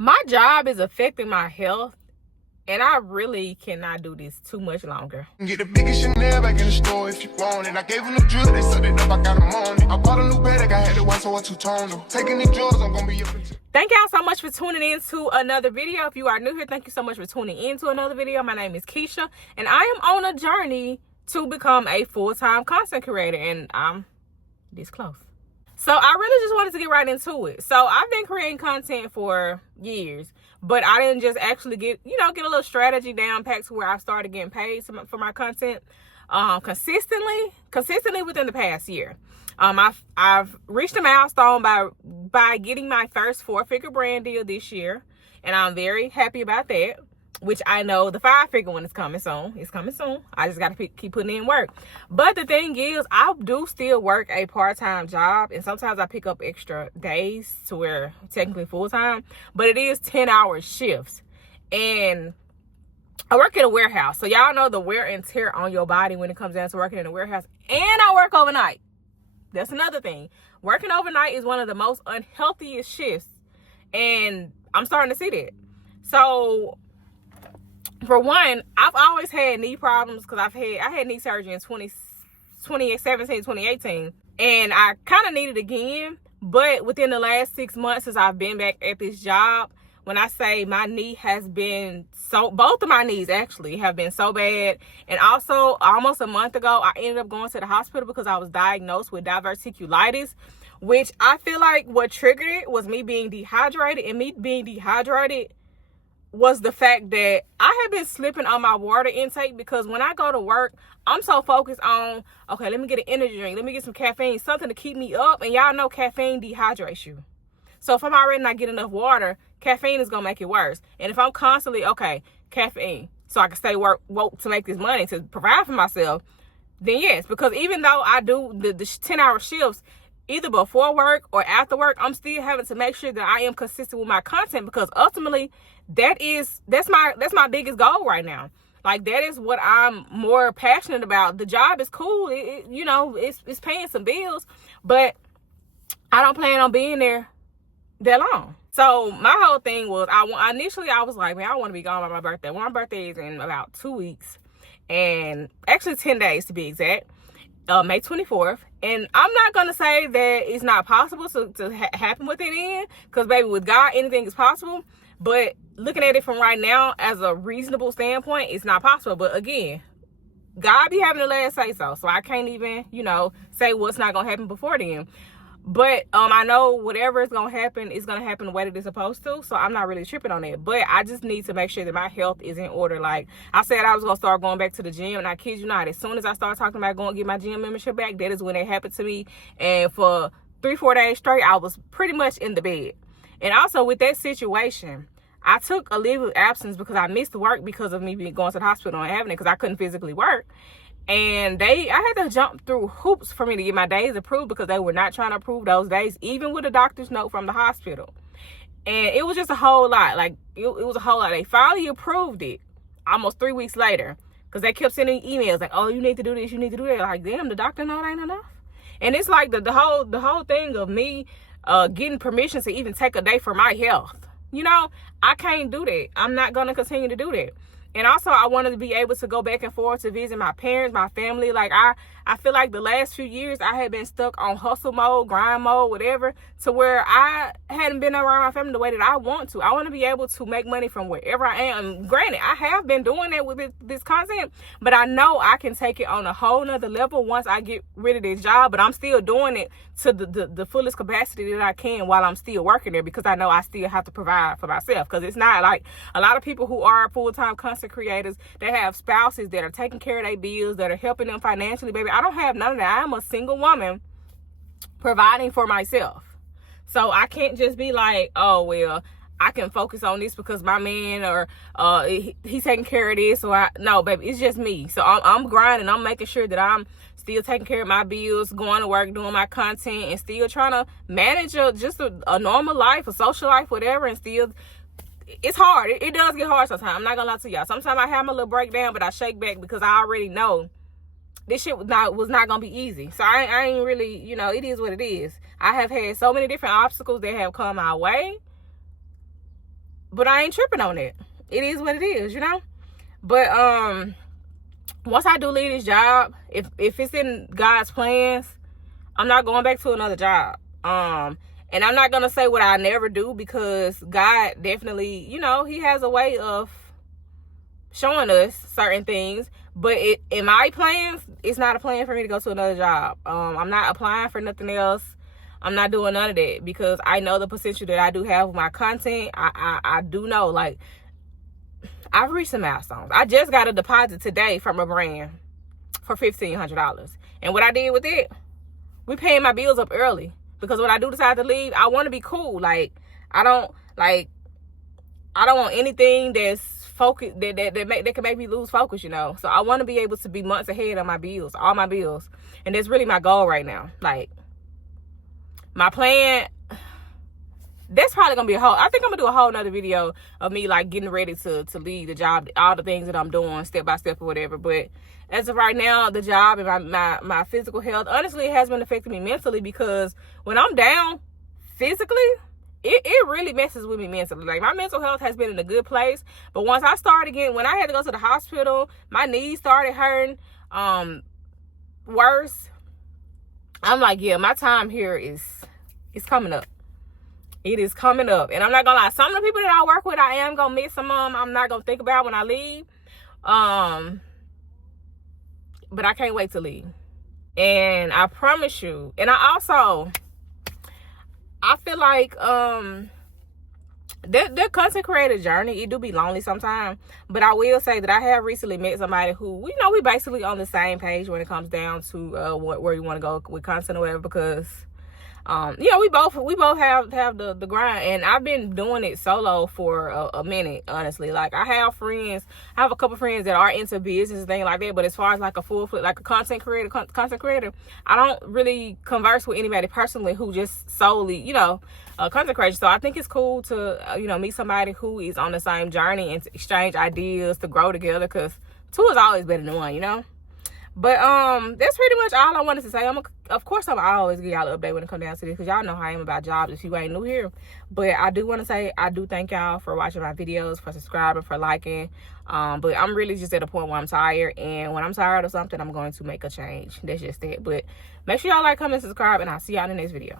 My job is affecting my health, and I really cannot do this too much longer. Get the biggest Chanel back in the store if you want it. I gave them the drill, they sucked it up, I got them on it. I bought a new bed, I had the one, so I two-toned them. Taking these drugs, I'm gonna be up until... Thank y'all so much for tuning in to another video. If you are new here, thank you so much for tuning in to another video. My name is Keisha, and I am on a journey to become a full-time content creator, and I'm this close. So I really just wanted to get right into it. So I've been creating content for years, but I didn't just actually get a little strategy down packed to where I started getting paid for my content consistently within the past year. I've reached a milestone by getting my first 4-figure brand deal this year, and I'm very happy about that. Which I know the 5-figure one is coming soon. It's coming soon. I just got to keep putting in work. But the thing is, I do still work a part-time job, and sometimes I pick up extra days to where technically full-time. But it is 10-hour shifts, and I work in a warehouse. So y'all know the wear and tear on your body when it comes down to working in a warehouse. And I work overnight. That's another thing. Working overnight is one of the most unhealthiest shifts, and I'm starting to see that. So for one, I've always had knee problems because I had knee surgery in 2017, 2018, and I kind of need it again. But within the last 6 months since I've been back at this job, when I say my knee has been both of my knees actually have been so bad. And also almost a month ago, I ended up going to the hospital because I was diagnosed with diverticulitis, which I feel like what triggered it was me being dehydrated, and me being dehydrated was the fact that I have been slipping on my water intake, because when I go to work, I'm so focused on, okay, let me get an energy drink, let me get some caffeine, something to keep me up. And y'all know caffeine dehydrates you. So if I'm already not getting enough water, caffeine is going to make it worse. And if I'm constantly, okay, caffeine, so I can stay woke to make this money, to provide for myself, then yes. Because even though I do the 10-hour shifts, either before work or after work, I'm still having to make sure that I am consistent with my content, because ultimately that's my biggest goal right now. Like, that is what I'm more passionate about. The job is cool. It's paying some bills, but I don't plan on being there that long. So my whole thing was, initially I was like, man, I want to be gone by my birthday. Well, my birthday is in about 2 weeks, and actually 10 days to be exact. May 24th. And I'm not going to say that it's not possible to happen within then, because baby, with God, anything is possible. But looking at it from right now as a reasonable standpoint, it's not possible. But again, God be having the last say so. So I can't even, say what's not going to happen before then. But I know whatever is going to happen is going to happen the way that it's supposed to. So I'm not really tripping on it. But I just need to make sure that my health is in order. Like I said, I was going to start going back to the gym. And I kid you not, as soon as I start talking about going to get my gym membership back, that is when it happened to me. And for 3-4 days straight, I was pretty much in the bed. And also with that situation, I took a leave of absence because I missed work because of me going to the hospital and having it, because I couldn't physically work. And I had to jump through hoops for me to get my days approved, because they were not trying to approve those days, even with a doctor's note from the hospital. And it was just a whole lot. Like, it was a whole lot. They finally approved it almost 3 weeks later, because they kept sending emails like, oh, you need to do this, you need to do that. Like, damn, the doctor know it ain't enough. And it's like the whole thing of me getting permission to even take a day for my health. I can't do that. I'm not going to continue to do that. And also, I wanted to be able to go back and forth to visit my parents, my family. Like, I feel like the last few years, I had been stuck on hustle mode, grind mode, whatever, to where I hadn't been around my family the way that I want to. I want to be able to make money from wherever I am. Granted, I have been doing that with this content, but I know I can take it on a whole nother level once I get rid of this job. But I'm still doing it to the fullest capacity that I can while I'm still working there, because I know I still have to provide for myself. Because it's not like a lot of people who are full-time content creators, they have spouses that are taking care of their bills, that are helping them financially. Baby, I don't have none of that. I'm a single woman providing for myself. So I can't just be like, oh, well, I can focus on this because my man or he's taking care of this. No, baby, it's just me. So I'm grinding. I'm making sure that I'm still taking care of my bills, going to work, doing my content, and still trying to manage a normal life, a social life, whatever, and still it's hard. It does get hard sometimes. I'm not gonna lie to y'all. Sometimes I have my little breakdown, but I shake back because I already know this shit was not gonna be easy. So I ain't really, it is what it is. I have had so many different obstacles that have come my way, but I ain't tripping on it. It is what it is, you know. But once I do leave this job, if it's in God's plans, I'm not going back to another job. And I'm not gonna say what I never do, because God definitely, you know, he has a way of showing us certain things. But in my plans, it's not a plan for me to go to another job. I'm not applying for nothing else. I'm not doing none of that, because I know the potential that I do have with my content. I do know, like, I've reached some milestones. I just got a deposit today from a brand for $1,500. And what I did with it, we paying my bills up early. Because when I do decide to leave, I want to be cool. Like, I don't want anything that's focus that can make me lose focus, you know. So I want to be able to be months ahead on my bills, all my bills. And that's really my goal right now. Like, my plan, that's probably gonna be I think I'm gonna do a whole nother video of me, like, getting ready to leave the job, all the things that I'm doing step by step or whatever. But as of right now, the job and my physical health, honestly, it has been affecting me mentally, because when I'm down physically, it really messes with me mentally. Like, my mental health has been in a good place, but once I started getting, when I had to go to the hospital, my knees started hurting worse. I'm like, yeah, my time here is coming up. It is coming up. And I'm not gonna lie, some of the people that I work with, I am gonna miss some of them. I'm not gonna think about when I leave. But I can't wait to leave. And I promise you, and I feel like the content creator journey, it do be lonely sometimes. But I will say that I have recently met somebody who, you know, we basically on the same page when it comes down to where you want to go with content or whatever, because you know, we both have the grind. And I've been doing it solo for a minute, honestly. Like, I have a couple friends that are into business and things like that, but as far as like a like a content creator, I don't really converse with anybody personally who just solely, you know, content creation. So I think it's cool to you know, meet somebody who is on the same journey and to exchange ideas, to grow together, because two is always better than one, you know. But that's pretty much all I wanted to say. Of course I'm always give y'all an update when it comes down to this, because y'all know how I am about jobs if you ain't new here. But I do want to say, I do thank y'all for watching my videos, for subscribing, for liking. But I'm really just at a point where I'm tired, and when I'm tired of something, I'm going to make a change. That's just it. But make sure y'all like, comment, subscribe, and I'll see y'all in the next video.